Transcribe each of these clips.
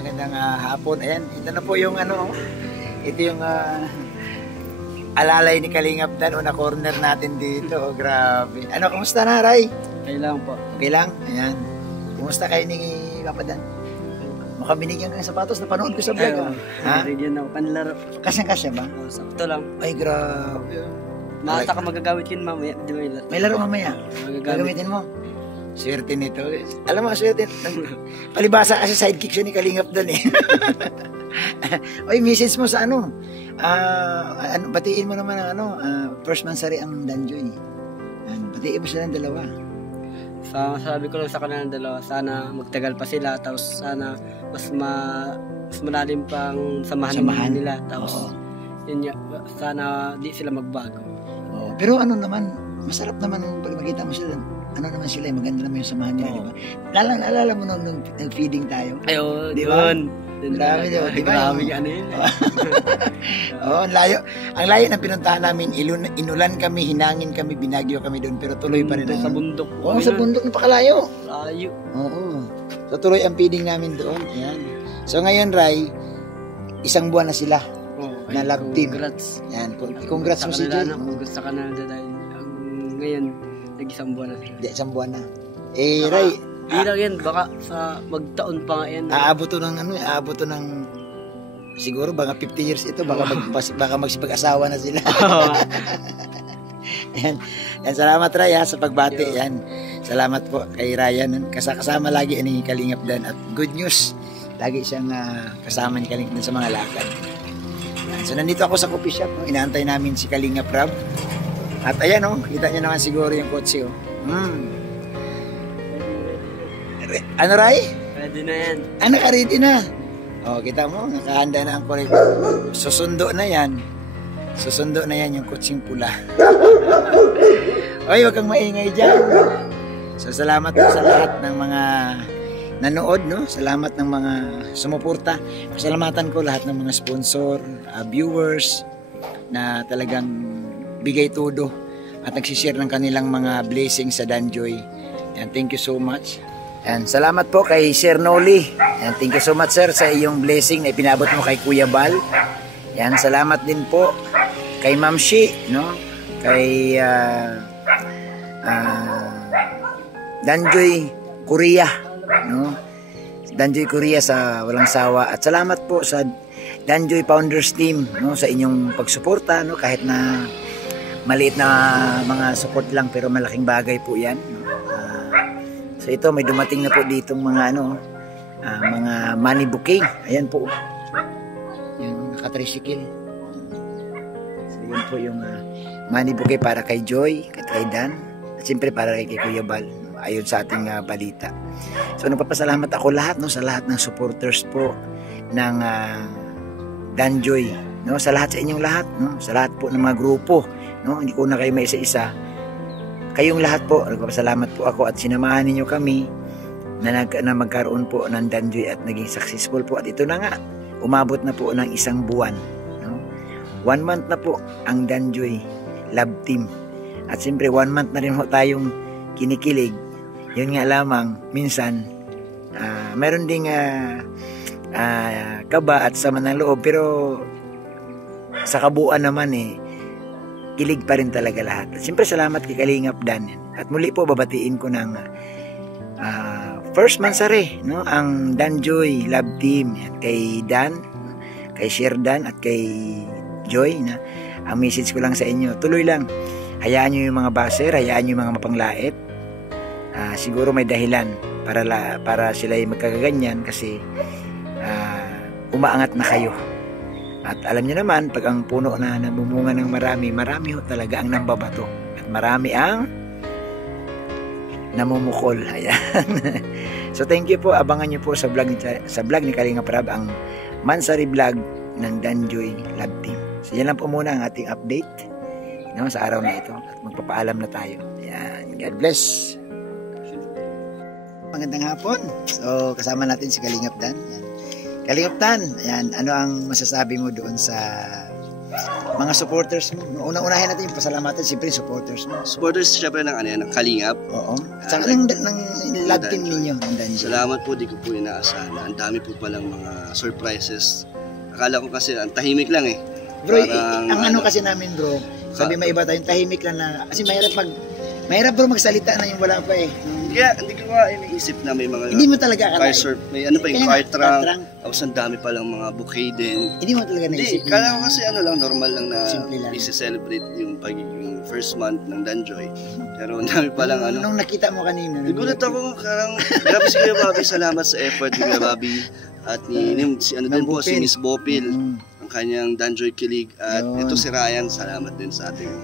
Magandang hapon. Ayan, ito na po yung ano, ito yung alalay ni Kalingap Dan, una corner natin dito. Oh, grabe. Ano, kumusta na, Ray? Okay lang po. Okay lang? Ayan. Kumusta kayo ni Papa Dan? Mukhang binigyan ka ng sapatos, napanood ko sa vlog. Ha? Binigyan ako panlaro. Kasyang-kasya ba? Sakto lang. Ay, grabe. Nakata ka magagamit yun mamaya. Di ba yun? May laro mamaya. Gagamitin mo. Swerte nito. Alam mo, swerte. Palibasa kasi sidekick siya ni Kalingap Dan eh. Oy, message mo sa ano? Batiin mo naman ang first mansari ang Danjoy. Batiin mo sila ng dalawa. Sabi ko lang sa kanilang dalawa, sana magtagal pa sila, tapos sana mas malalim pang samahan nila. Tapos yun, sana di sila magbago. Pero ano naman, masarap naman pag makita mo sila. Ano naman sila, maganda naman yung samahan nila, di ba? Naalala mo nung nag-feeding tayo? Ayo, di ba? Grabe, di ba? Grabe ano yun. Ang layo ng pinuntahan namin, inulan kami, hinangin kami, binagyo kami doon, pero tuloy pa rin. Sa bundok. Oo, sa bundok, napakalayo. Layo. Oo. So tuloy ang feeding namin doon. Ayan. So ngayon, Ray, isang buwan na sila na love team. Congrats. Yan, congrats mo si Jay. Congrats sa kanila dahil ngayon, nag-isang buwan na sila. Isang buwan na. Ray, di lang yan, baka sa magtaon pa nga yan. Aabot to ng siguro baka 50 years ito, baka magsipag-asawa na sila. Yan, salamat Ray sa pagbati. Yan. Salamat po kay Ryan. Kasama lagi ni Kalingap Dan at good news. Lagi siyang kasama ni Kalingap Dan sa mga lakad. Yan. So nandito ako sa coffee shop, inaantay namin si Kalingap Rab. At ayan kita niyo naman siguro yung kotse Ano Ray? Ready na yan. Naka-ready na. Kita mo, nakahanda na ang correct. Susundo na yan yung kutsing pula. Oy, wag kang maingay dyan. So salamat po sa lahat ng mga nanood, Salamat ng mga sumuporta. Pasalamatan ko lahat ng mga sponsor, viewers na talagang bigay todo at nagsishare ng kanilang mga blessings sa Danjoy. And thank you so much. And salamat po kay Sir Noli. And thank you so much sir sa iyong blessing na ipinabot mo kay Kuya Bal. Yan, salamat din po kay Ma'am Shi, kay Danjoy Korea, Danjoy Korea sa walang sawa. At salamat po sa Danjoy Founders Team, sa inyong pagsuporta, kahit na maliit na mga support lang pero malaking bagay po 'yan. So ito may dumating na po ditong mga mga money bouquet. Ayan po. Yung naka-tricycle. So yun po yung money bouquet para kay Joy, kay Dan, at siyempre para kay Kuya Bal. Ayon sa ating balita. So nagpapasalamat ako sa lahat ng supporters po ng Danjoy, sa lahat sa inyong lahat, sa lahat po ng mga grupo, hindi ko na kayo may isa-isa. Kayong lahat po, nagpapasalamat po ako at sinamahan ninyo kami na magkaroon po ng Danjoy at naging successful po. At ito na nga, umabot na po ng 1 buwan. 1 month na po ang Danjoy Love Team. At siyempre 1 month na rin po tayong kinikilig. Yun nga lamang, minsan, meron ding kaba at sama ng loob. Pero sa kabuuan naman kilig pa rin talaga lahat. At siyempre salamat kay Kalingap Dan. At muli po babatiin ko ng first mansari, ang Danjoy Love Team. Kay Dan, kay Sherdan at kay Joy. Ang message ko lang sa inyo, tuloy lang. Hayaan nyo yung mga baser, hayaan nyo yung mga mapanglait. Siguro may dahilan para sila yung magkakaganyan kasi umaangat na kayo. At alam niyo naman, pag ang puno na namumunga ng marami ho talaga ang nambabato. At marami ang namumukol. Ayan. So thank you po. Abangan niyo po sa vlog ni Kalingap Rab ang Mansari Vlog ng Danjoy Love Team. So yan lang po muna ang ating update sa araw na ito. At magpapaalam na tayo. Ayan. God bless. Magandang hapon. So kasama natin si Kalingap Dan. Ayan. Kalingap Dan, ayan, ano ang masasabi mo doon sa mga supporters mo. Una-unahin natin yung pasalamatan, siyempre supporters mo. Supporters syempre ng ng Kalingap. Oo. Saka ng love team ninyo, ng Danjoy. Salamat po, di ko po inaasahan. Ang dami po palang mga surprises. Akala ko kasi ang tahimik lang eh. Bro, ang ano kasi namin bro, sabi may iba tayong tahimik lang na, kasi mahirap bro magsalita na yung wala pa eh. Kaya hindi ko nga iniisip na may mga Hindi mo talaga akala. May ano pa yung Kaya car trunk. Tapos ang dami palang mga bouquet din. Hindi mo talaga naisip. Hindi, kala ko kasi ano lang, normal lang na lang. isi-celebrate yung pagiging first month ng Danjoy. Pero ang dami palang ano. Nung nakita mo kanina. Nagulat ako, karang grabe si Kuya Bobby, salamat sa effort ni Kuya Bobby. At si ano din po, si Miss Bopil, ang kanyang Danjoy Kilig. At ito si Ryan, salamat din sa ating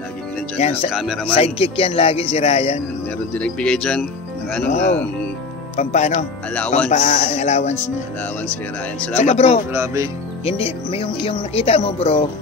laging nandyan yan, na cameraman. Sidekick yan lagi si Ryan. Meron din nagbigay dyan ng ano, ng pampaano? Allowance niya. Allowance kay Ryan. Saka Salamat bro, po, grabe. Hindi, yung nakita mo bro,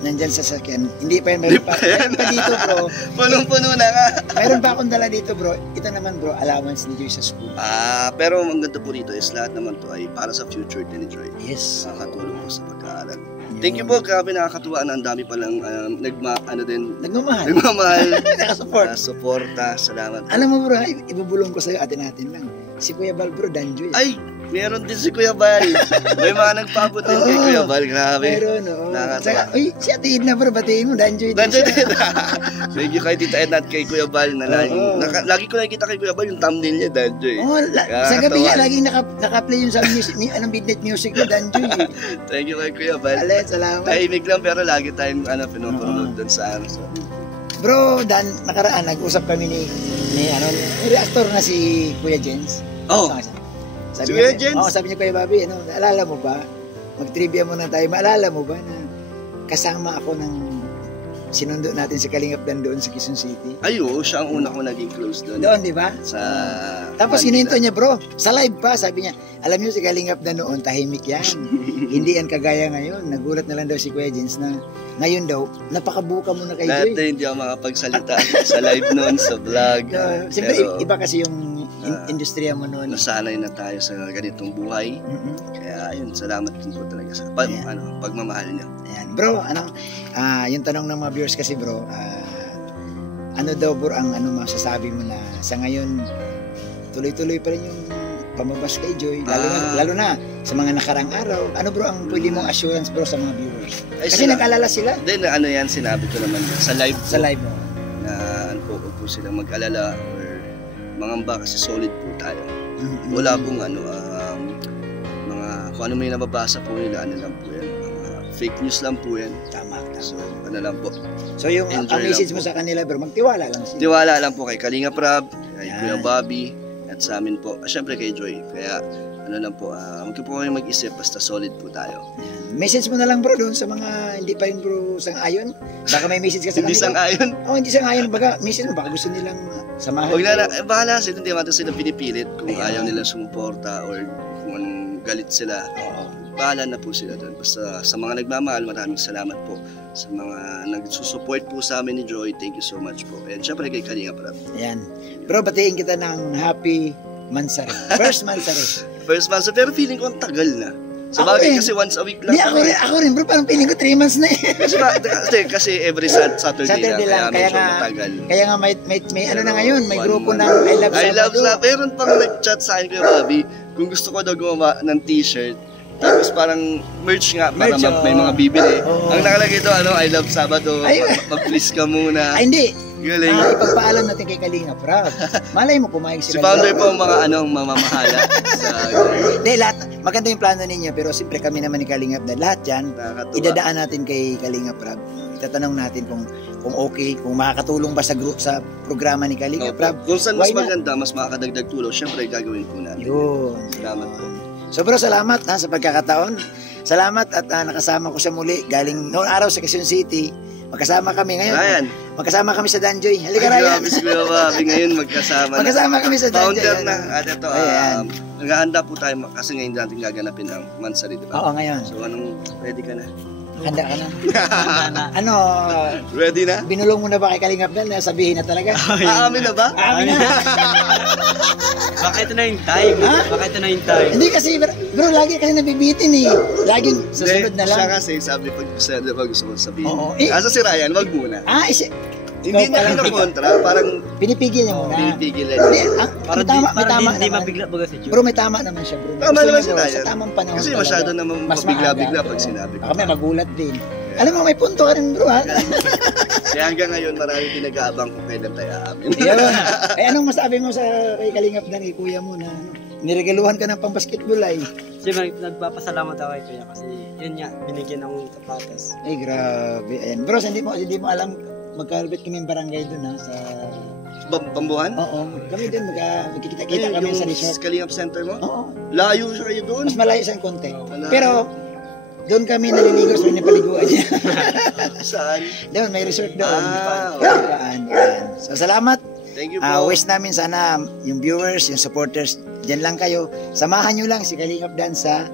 nandyan sa sakyan. Hindi pa yan, meron pa dito bro. Punong-puno na nga. Mayroon pa akong dala dito bro. Ito naman bro, allowance ni Joy sa school. Pero ang ganda po dito is lahat naman to ay para sa future ni Joy. Yes. Nakakatulong po sa pag-aaral. Thank you po, grabe nakakatuwa na ang dami palang nagmamahal. Nakasupport. Suporta, salamat po. Alam mo bro, ibubulong ko sa'yo, atin natin lang. Si Kuya Bal bro, Danjoy. Ay, meron din si Kuya Bal. May mga nagpaabot din kay Kuya Bal, grabe. Meron, oo. Nakakatuwa. Uy, si Ate Edna bro, batiin mo, Danjoy. Danjoy din. Thank you kay Tita Edna at kay Kuya Bal na lagi ko nakikita kay Kuya Bal yung thumbnail niya, Danjoy. Sa gabi nga, laging naka-play yung sa midnight music na Danjoy. Thank you kay Kuya Bal. Salamat. Tahimik lang pero lagi tayong pinopromote doon sa ano. Bro, Dan, nakaraan, nag-usap kami ni reactor na si Kuya Jens. Si Kuya Jens? Sabi niya, Kuya Bobby, naalala mo ba? Mag-trivia muna tayo. Maalala mo ba na kasama ako ng sinundo natin si Kalingap Dan doon sa Quezon City? Ay, siya ang una ko naging close doon. Doon, di ba? Tapos hininto niya, bro, sa live pa, sabi niya, alam niyo si Kalingap Dan noon, tahimik yan. Hindi yan kagaya ngayon. Nagulat na lang daw si Kuya Jens na ngayon daw, napakabuka mo na kay Joy. Dati hindi ako makapagsalita sa live noon, sa vlog. Siyempre, iba kasi yung industriya mo noon. Nasanay na tayo sa ganitong buhay. Kaya ayun, salamat din po talaga sa pagmamahal niya. Ayan. Bro, yung tanong ng mga viewers kasi bro, ano daw bro ang masasabi mo na sa ngayon, tuloy-tuloy pa rin yung pamabas kay Joy, lalo na sa mga nakarang araw. Ano bro ang pwede mong assurance bro sa mga viewers? Kasi nag-alala sila. Then yan, sinabi ko naman sa live po. Sa live mo. Na huwag po silang mag-alala or mangamba kasi solid po tayo. Wala pong mga kung ano may nababasa po nila, ano lang po yan. Mga fake news lang po yan. Tama. So, ano lang po. So yung ang message mo sa kanila bro, magtiwala lang sila. Tiwala lang po kay Kalingap Rab, kay Kuya Bobby, at sa amin po, syempre kay Joy. Kaya ano lang po, huwag po kayong mag-isip, basta solid po tayo. Message mo na lang bro doon sa mga hindi pa rin bro sang-ayon. Baka may message ka sa kanila. Hindi sang-ayon? Hindi sang-ayon. Baka message mo, baka gusto nilang samahan. Huwag na, bahala sila, hindi naman sila pinipilit kung ayaw nilang sumuporta or kung anong galit sila. Bahala na po sila doon. Basta sa mga nagmamahal, maraming salamat po. Sa mga nagsusupport po sa amin ni Joy, thank you so much po. And syempre kay Kalingap Rab. Ayan. Bro, batiin kita ng happy Mansari. First Mansari. First Mansari, pero feeling ko ang tagal na. Sa bagay kasi once a week lang. Ako rin bro, parang feeling ko 3 months na eh. kasi every Saturday lang, kaya medyo matagal. Kaya nga may ano na ngayon, may grupo ng I Love Sabado. Meron pang nag-chat sa akin kay Bobby, kung gusto ko daw gumawa ng t-shirt. Tapos parang merch nga para may mga bibili. Ang nakalagay doon, I Love Sabado, mag-please ka muna. Ay hindi. Galing. Ipagpaalam natin kay Kalingap Rab. Malay mo pumayag sila. Si Founder po ang mga mamamahala. Hindi, lahat. Maganda yung plano ninyo, pero siyempre kami naman ni Kalingap Dan. Lahat yan, idadaan natin kay Kalingap Rab. Itatanong natin kung okay, kung makakatulong ba sa programa ni Kalingap Rab. Kung saan mas maganda, mas makakadagdag tulong, siyempre gagawin po natin. Yun. Salamat po. So bro, salamat sa pagkakataon. Salamat at nakasama ko siya muli. Galing noong araw sa Quezon City. Magkasama kami ngayon. Ryan. Magkasama kami sa Danjoy. Halika Ryan. Ngayon magkasama na. Magkasama kami sa Danjoy. Founder na. At ito, naghahanda po tayo kasi ngayon natin gaganapin ang Mansari, di ba? Oo, ngayon. So ready ka na? Handa ka na. Ano, Ready na? binulong mo na ba kay Kalingap Dan na sabihin na talaga? Aamin na ba? Amin na. Baka ito na yung time. Ha? Baka ito na yung time. Hindi kasi, bro, lagi kasi nabibitin eh. Laging sa sunod na lang. Siya kasi sabi pag gusto ko sabihin. Oo. Kaso si Ryan, wag muna. Hindi niya kinokontra, parang pinipigil niya muna. pinipigil niya. Hindi, Para may tama hindi naman. mabigla baga si Jun. Bro, may tama naman siya, bro. Tama Gusto naman niya, si bro, Ryan. Sa tamang panahon Kasi talaga. masyado naman Mas mabigla-bigla maaga. pag sinabi ko. Baka may magulat din. Alam mo, may punto ka rin, bro, ha? Kaya hanggang ngayon, marami din nag-aabang kung kailan tayo aamin. Ayun. Eh, anong masabi mo sa kay Kalingap Dan, kay kuya mo na niregaluhan ka ng pang-basketball ay? Siyempre, nagpapasalamat ako kay Kuya kasi yun nga, binigyan ng sapatos. Ay, grabe. Ayan. Bro, hindi mo alam, magkalabit kami ng barangay doon, ha? Sa... Pambuhan? Oo. Kami doon, magkikita-kita kami sa resort. Yung Kalingap Center mo? Oo. Layo siya kayo doon. Mas malayo sa konti. Malayo. Pero, doon kami naliligo sa napaliguan niya. Saan? Doon, may resort doon. okay. Yan. So, salamat. Thank you po. Wish namin sana yung viewers, yung supporters, dyan lang kayo. Samahan nyo lang si Kalingap Dan sa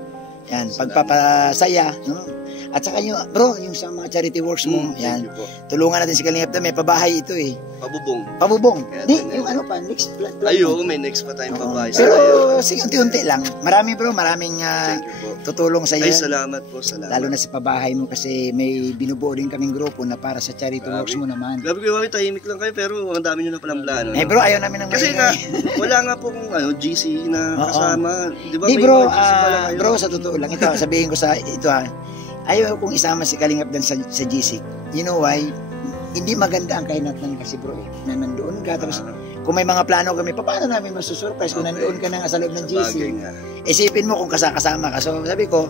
yan, pagpapasaya. No? At saka yung, bro, yung sa mga charity works mo, yan. Thank you po. Tulungan natin si Kalingap Dan. May pabahay ito eh. Pabubong. Pabubong. Kaya Di, doon yung ano pa, next plan. Ayun, may next pa tayong Oo. pabahay. Pero, sige, unti-unti lang. Marami bro, maraming Thank you po. tutulong sa iyo. Ay, salamat po, salamat. Lalo na sa pabahay mo kasi may binubuo din kaming grupo na para sa charity works mo naman. Grabe ko, tahimik lang kayo, pero ang dami nyo na palang plano. Eh bro, ayaw namin ng Kasi nga, wala nga po kung GC na kasama. Di ba Di may bro, mga GC pala kayo? bro, sa totoo lang, ito, sabihin ko sa ito ha, ayaw kong isama si Kalingap Dan sa GC. You know why? Hindi maganda ang kahinatnan kasi bro, na nandoon ka, tapos kung may mga plano kami, paano namin masusurprise kung nandoon ka na nga sa loob ng GC? Sabagay nga. Isipin mo kung kasama ka. So sabi ko,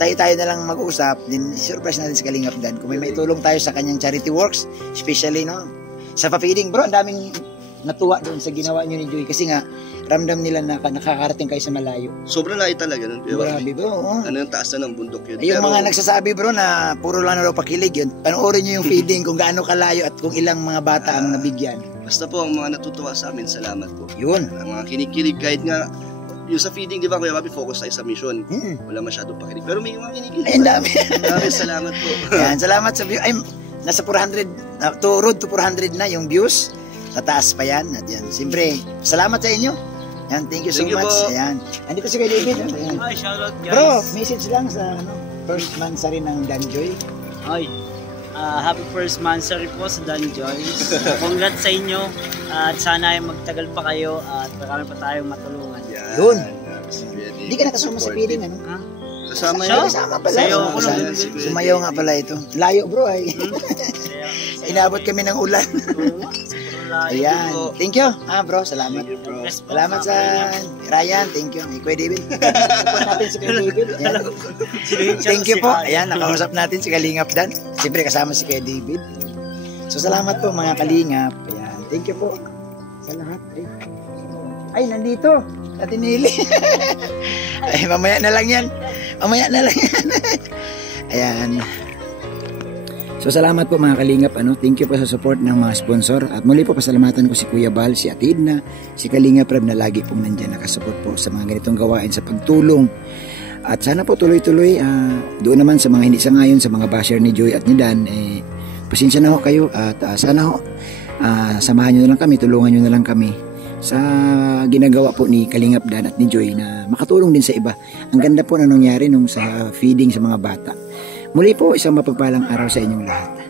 tayo na lang mag-usap, din surprise natin si Kalingap Dan. Kung may maitulong tayo sa kanyang charity works, especially no, sa pa-feeding, bro, ang daming natuwa doon sa ginawa niyo ni Joy kasi nga ramdam nila na nakakarating kayo sa malayo. Sobrang layo talaga nun. Grabe bro. Oh. Ano yung taas na ng bundok yun. Yung mga nagsasabi bro na puro lang na daw pakilig yun, panoorin nyo yung feeding kung gaano kalayo at kung ilang mga bata ang nabigyan. Basta po ang mga natutuwa sa amin, salamat po. Yun. Ang mga kinikilig kahit nga yung sa feeding, di ba Kuya Bobby, focus tayo sa mission. Mm. Wala masyadong pakilig. Pero may mga kinikilig. Ay, ang dami. Maraming salamat po. Yan, salamat sa view. Ay, nasa 400, road to 400 na yung views. Tataas pa yan. At yan, siyempre, salamat sa inyo. Yan, thank you so Thank you much. po. Ayan. Andito si Kuya David. Ayan. Ay, shoutout guys. Bro, message lang sa first mansari ng Danjoy. Ay, happy first monthsary po sa Dan Joyce. Congrats sa inyo at sana ay magtagal pa kayo at marami pa tayong matulungan. Yan. Yun. Hindi Hindi ka nakasama sa feeding, ano? Ha? Kasama Siya? yun. Kasama pala. Sayo ko Kasama. lang. Sumayaw nga pala ito. Layo bro ay. Inabot kami ng ulan. Ayan. Thank you. Bro, salamat. Thank you, bro. Salamat sa Ryan. Thank you. Kuya David. Support natin si Kuya David. Ayan. Thank you po. Ayan, nakausap natin si Kalingap Dan. Siyempre kasama si Kuya David. So salamat po mga Kalingap. Ayan. Thank you po sa lahat. Ay, nandito. Sa Tinili. Ay, mamaya na lang yan. Mamaya na lang yan. Ayan. So salamat po mga Kalingap, thank you po sa support ng mga sponsor at muli po pasalamatan ko si Kuya Bal, si Ate Edna, si Kalingap Rab na lagi pong nandyan nakasupport po sa mga ganitong gawain sa pagtulong at sana po tuloy-tuloy doon naman sa mga hindi sangayon sa mga basher ni Joy at ni Dan pasensya na ho kayo at sana ho samahan nyo na lang kami, tulungan nyo na lang kami sa ginagawa po ni Kalingap Dan at ni Joy na makatulong din sa iba. Ang ganda po na nangyari nung sa feeding sa mga bata. Muli po, isang mapagpalang araw sa inyong lahat.